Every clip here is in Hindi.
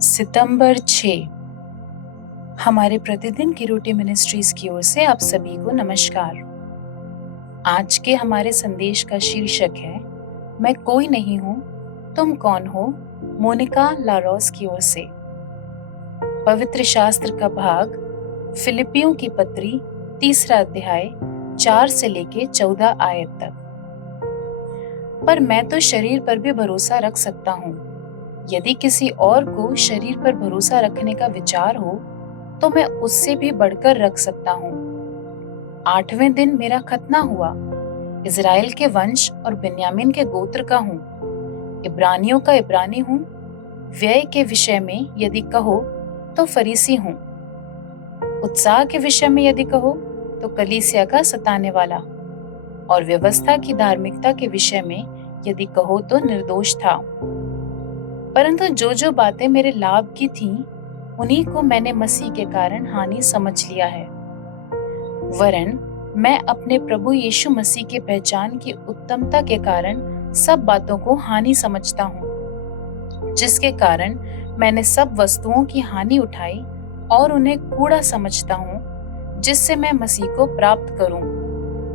सितंबर 6। हमारे प्रतिदिन की रोटी मिनिस्ट्रीज की ओर से आप सभी को नमस्कार। आज के हमारे संदेश का शीर्षक है, मैं कोई नहीं हूँ, तुम कौन हो। मोनिका लारोस की ओर से। पवित्र शास्त्र का भाग फिलिपियों की पत्री 3 अध्याय 4 से लेके 14 आयत तक। पर मैं तो शरीर पर भी भरोसा रख सकता हूँ। यदि किसी और को शरीर पर भरोसा रखने का विचार हो तो मैं उससे भी बढ़कर रख सकता हूँ। 8वें दिन मेरा खतना हुआ। इज़राइल के वंश और बिन्यामीन के गोत्र का हूँ। इब्रानियों का इब्रानी हूँ। व्यय के विषय में यदि कहो तो फरीसी हूँ। उत्साह के विषय में यदि कहो तो कलीसिया का सताने वाला। और व्यवस्था की धार्मिकता के विषय में यदि कहो तो निर्दोष था। परंतु जो बातें मेरे लाभ की थीं, उन्हीं को मैंने मसीह के कारण हानि समझ लिया है। वरन मैं अपने प्रभु यीशु मसीह के पहचान की उत्तमता के कारण सब बातों को हानि समझता हूँ, जिसके कारण मैंने सब वस्तुओं की हानि उठाई और उन्हें कूड़ा समझता हूँ, जिससे मैं मसीह को प्राप्त करूँ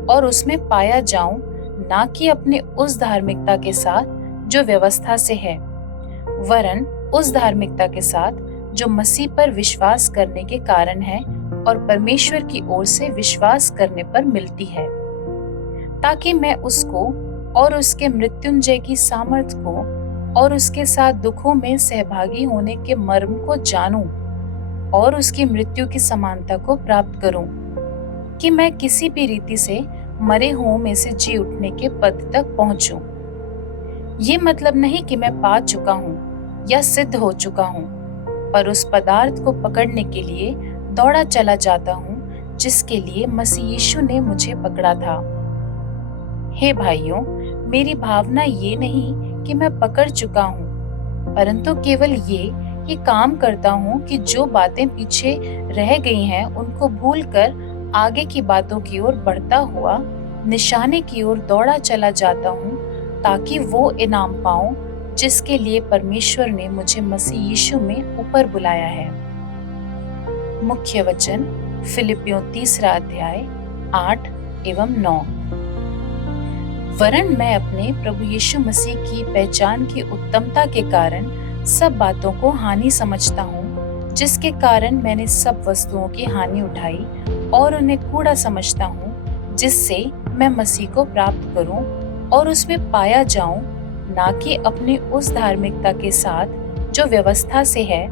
और उसमें पाया जाऊं, ना कि अपने उस धार्मिकता के साथ जो व्यवस्था से है, वरन उस धार्मिकता के साथ जो मसीह पर विश्वास करने के कारण है और परमेश्वर की ओर से विश्वास करने पर मिलती है, ताकि मैं उसको और उसके मृत्युंजय की सामर्थ को और उसके साथ दुखों में सहभागी होने के मर्म को जानूं और उसकी मृत्यु की समानता को प्राप्त करूं, कि मैं किसी भी रीति से मरे हुओं में से जी उठने के पद तक पहुंचूं। ये मतलब नहीं कि मैं पा चुका हूँ या सिद्ध हो चुका हूँ, पर उस पदार्थ को पकड़ने के लिए दौड़ा चला जाता हूँ जिसके लिए मसीह यीशु ने मुझे पकड़ा था। हे भाइयों, मेरी भावना ये नहीं कि मैं पकड़ चुका हूँ, परंतु केवल ये काम करता हूँ कि जो बातें पीछे रह गई हैं उनको भूलकर आगे की बातों की ओर बढ़ता हुआ निशाने की ओर दौड़ा चला जाता हूँ, ताकि वो इनाम पाऊं जिसके लिए परमेश्वर ने मुझे मसीह यीशु में ऊपर बुलाया है। मुख्य वचन फिलिपियों 3 अध्याय 8 एवं 9। वरन मैं अपने प्रभु यीशु मसीह की पहचान की उत्तमता के कारण सब बातों को हानि समझता हूँ, जिसके कारण मैंने सब वस्तुओं की हानि उठाई और उन्हें कूड़ा समझता हूँ, जिससे मैं मसीह को प्राप्त करूं और उसमें पाया जाऊं, ना कि अपनी उस धार्मिकता के साथ जो व्यवस्था से है,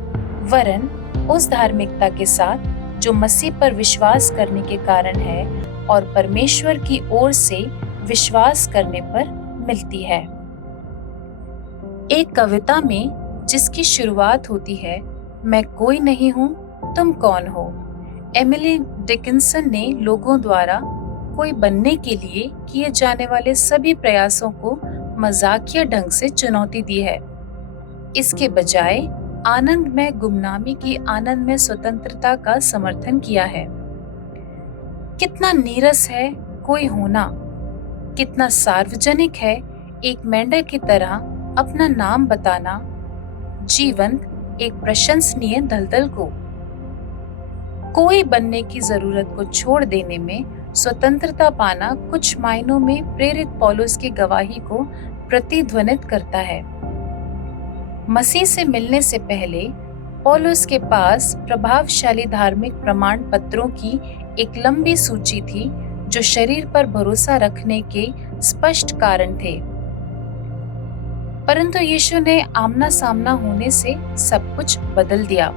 वरन उस धार्मिकता के साथ जो मसीह पर विश्वास करने के कारण है और परमेश्वर की ओर से विश्वास करने पर मिलती है। एक कविता में जिसकी शुरुआत होती है, मैं कोई नहीं हूँ, तुम कौन हो, एमिली डिकिंसन ने लोगों द्वारा कोई बनने के लिए किए जाने वाले सभी प्रयासों को मजाकिया ढंग से चुनौती दी है। इसके बजाय आनंद में गुमनामी की आनंद में स्वतंत्रता का समर्थन किया है। कितना नीरस है कोई होना, कितना सार्वजनिक है एक मेंढक की तरह अपना नाम बताना, जीवंत एक प्रशंसनीय दलदल को। कोई बनने की जरूरत को छोड़ देने में स्वतंत्रता पाना कुछ मायनों में प्रेरित पौलुस की गवाही को प्रतिध्वनित करता है। मसीह से मिलने से पहले पौलुस के पास प्रभावशाली धार्मिक प्रमाण पत्रों की एक लंबी सूची थी, जो शरीर पर भरोसा रखने के स्पष्ट कारण थे। परंतु यीशु ने आमना सामना होने से सब कुछ बदल दिया।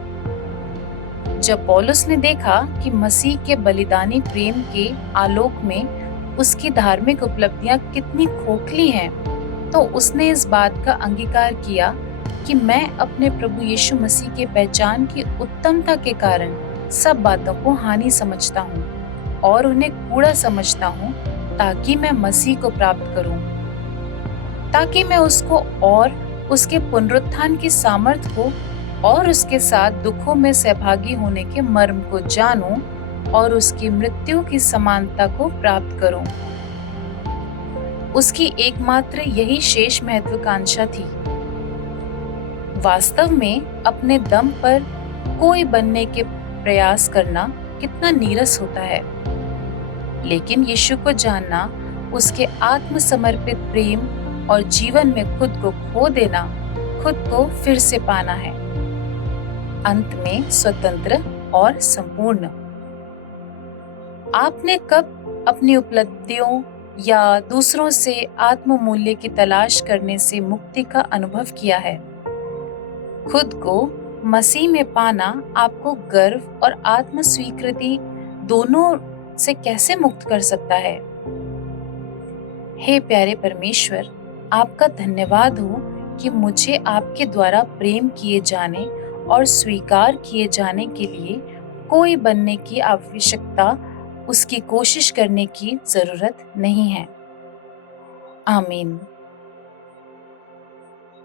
जब पौलुस ने देखा कि मसीह के बलिदानी प्रेम के आलोक में उसकी धार्मिक उपलब्धियां कितनी खोखली हैं, तो उसने इस बात का अंगीकार किया कि मैं अपने प्रभु यीशु मसीह के पहचान की उत्तमता के कारण सब बातों को हानि समझता हूँ और उन्हें कूड़ा समझता हूँ, ताकि मैं मसीह को प्राप्त करूँ, ताकि मैं उसको और उसके पुनरुत्थान की सामर्थ को और उसके साथ दुखों में सहभागी होने के मर्म को जानूं और उसकी मृत्यु की समानता को प्राप्त करूं। उसकी एकमात्र यही शेष महत्वाकांक्षा थी। वास्तव में अपने दम पर कोई बनने के प्रयास करना कितना नीरस होता है, लेकिन यीशु को जानना, उसके आत्मसमर्पित प्रेम और जीवन में खुद को खो देना, खुद को फिर से पाना है, अंत में स्वतंत्र और संपूर्ण। आपने कब अपनी उपलब्धियों या दूसरों से आत्म मूल्य की तलाश करने से मुक्ति का अनुभव किया है? खुद को मसीह में पाना आपको गर्व और आत्म स्वीकृति दोनों से कैसे मुक्त कर सकता है? हे प्यारे परमेश्वर, आपका धन्यवाद हो कि मुझे आपके द्वारा प्रेम किए जाने और स्वीकार किए जाने के लिए कोई बनने की आवश्यकता, उसकी कोशिश करने की जरूरत नहीं है। आमीन।